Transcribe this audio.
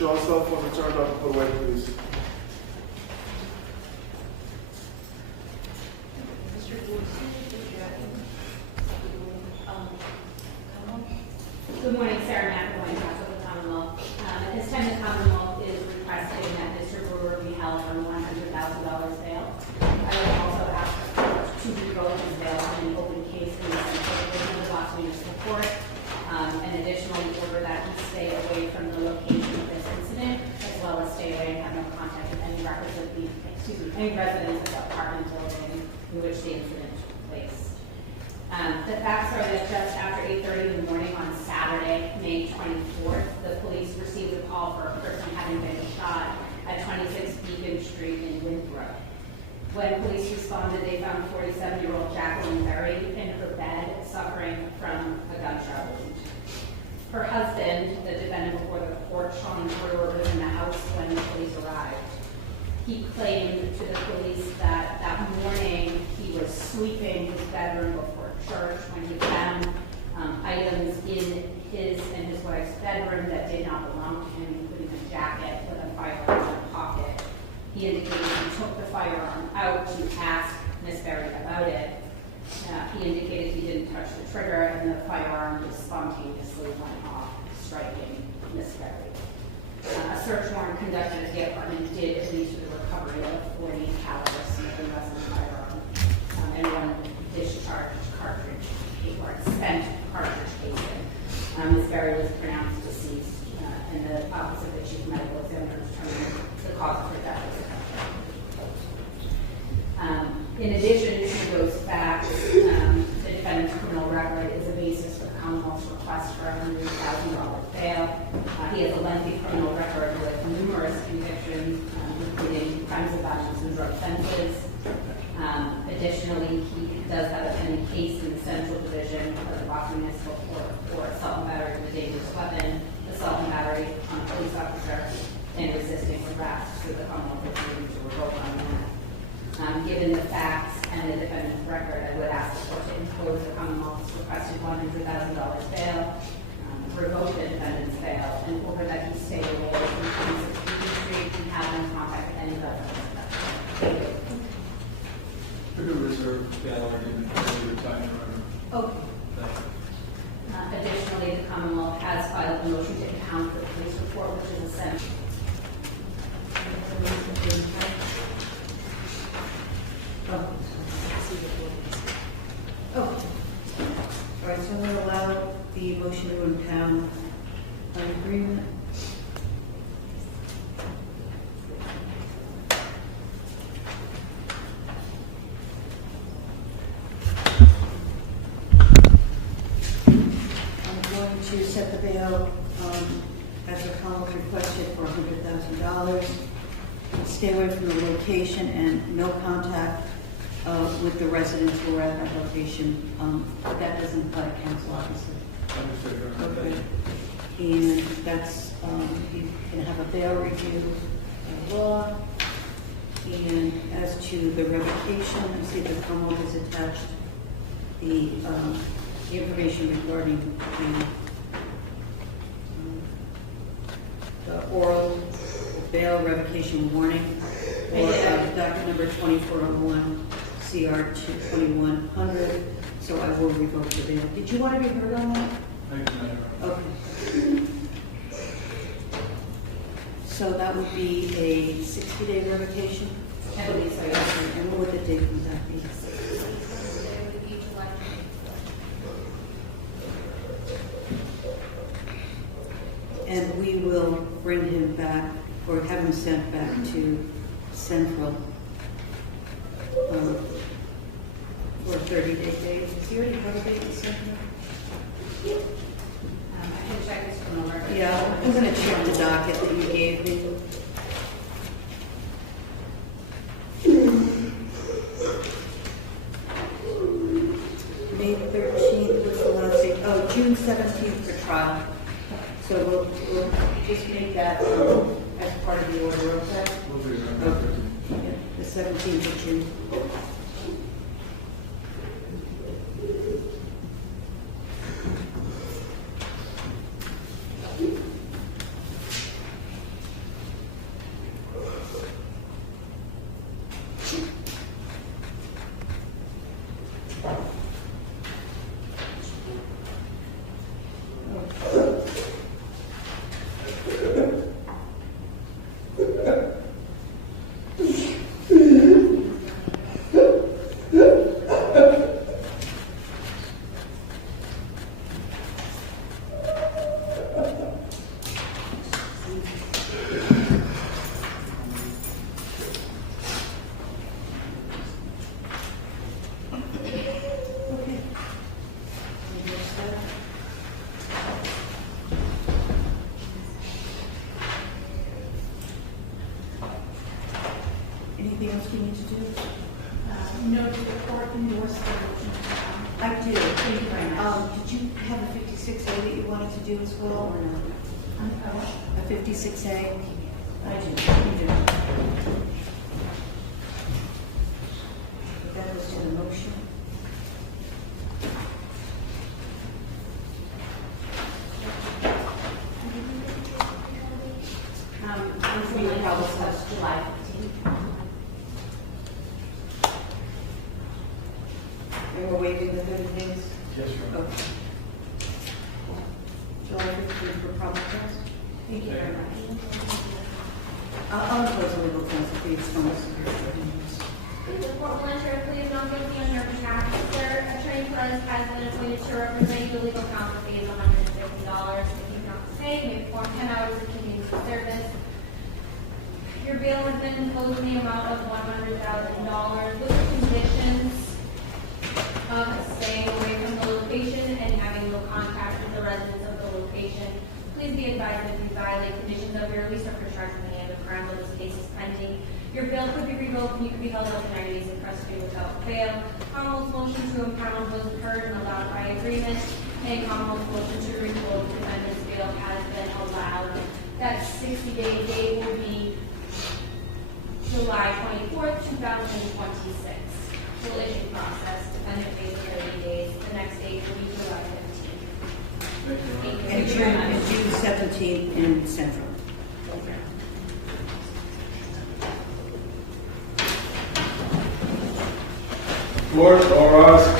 Should all cell phones be turned off and put away, please? Good morning, Sarah McElwain, Counsel for the Commonwealth. At this time, the Commonwealth is requesting that Mr. Brewer be held on $100,000 bail. I would also ask the court to revoke his bail on an open case in the Central Division of Los Municipal Court, and additionally order that he stay away from the location of this incident, as well as stay away and have no contact with any records of any residents of the apartment building in which the incident took place. The facts are that just after 8:30 in the morning on Saturday, May 24th, the police received a call for a person having been shot at 26 Beacon Street in Winthrop. When police responded, they found 47-year-old Jacqueline Berry in her bed, suffering from a gunshot wound. Her husband, the defendant before the court, Sean Brewer, was in the house when the police arrived. He claimed to the police that that morning he was sweeping his bedroom before church when he found items in his and his wife's bedroom that did not belong to him, including a jacket with a firearm in the pocket. He indicated he took the firearm out to ask Miss Berry about it. He indicated he didn't touch the trigger, and the firearm just spontaneously went off, striking Miss Berry. A search warrant conducted at the apartment did lead to the recovery of 40 caliber Smith & Wesson firearm and one discharged cartridge, or spent cartridge casing. Ms. Berry was pronounced deceased, and the Office of the Chief Medical Examiner determined the cause of her death was gunshot. In addition to those facts, the defendant's criminal record is a basis for the Commonwealth's request for a $100,000 bail. He has a lengthy criminal record with numerous convictions, including crimes of violence and drug offenses. Additionally, he does have a pending case in the Central Division of the Boston Municipal Court for assault and battery with a dangerous weapon, assault and battery on a police officer, and resisting arrest. So the Commonwealth is moving to revoke on that. Given the facts and the defendant's record, I would ask the court to impose the Commonwealth's requested $100,000 bail, revoke the defendant's bail, and order that he stay away from 26 Beacon Street and have no contact with any residents. Thank you. We're going to reserve bail argument for your time, Your Honor. Okay. Additionally, the Commonwealth has filed a motion to impound the police report, which is essential. Oh. All right, so I'm going to allow the motion to impound an agreement. I'm going to set the bail as the Commonwealth requested for $100,000. Stay away from the location and no contact with the residents who are at that location. That doesn't apply to council, obviously. Understood, Your Honor. Okay. And that's, you can have a bail review by law. And as to the revocation, I see the Commonwealth has attached the information regarding the oral bail revocation warning or docket number 2401 CR 2100. So I will revoke the bail. Did you want to be heard on that? Thank you, Your Honor. Okay. So that would be a 60-day revocation? I believe so, yes. And what would the date of that be? And we will bring him back, or have him sent back to Central for 30-day days. Does he already have a date in Central? I can check his criminal record. Yeah, I'm going to check the docket that you gave me. May 13th was the last date. Oh, June 17th for trial. So we'll just make that as part of the order, okay? We'll do that. Okay. Yeah, the 17th of June. know, did the court endorse the motion? I do. Thank you very much. Did you have a 56A that you wanted to do as well, or no? A 56A? I do. You do. That was to the motion. Unfortunately, that was July 15th. And we're waiving the 30 days? Yes, Your Honor. Okay. July 15th for public test? Thank you very much. I'll impose a legal counsel fees from us. The court will enter a plea of not guilty on your behalf. Sir, Attorney Perez has been appointed to represent you. Legal counsel fee is $150. If you not pay, you may perform 10 hours of community service. Your bail has been imposed in the amount of $100,000 with the conditions of staying away from the location and having no contact with the residents of the location. Please be advised that if you violate conditions of your release or for charge of any other crime while this case is pending, your bail could be revoked and you could be held up to 90 days in custody without bail. Commonwealth's motion to impound was heard and allowed by agreement, and Commonwealth's motion to revoke defendant's bail has been allowed. That 60-day date will be July 24th, 2026. Full issue process, defendant pays 30 days. The next date will be July 15th. Thank you, Your Honor. Thank you. And June 17th in Central. Court, all rise.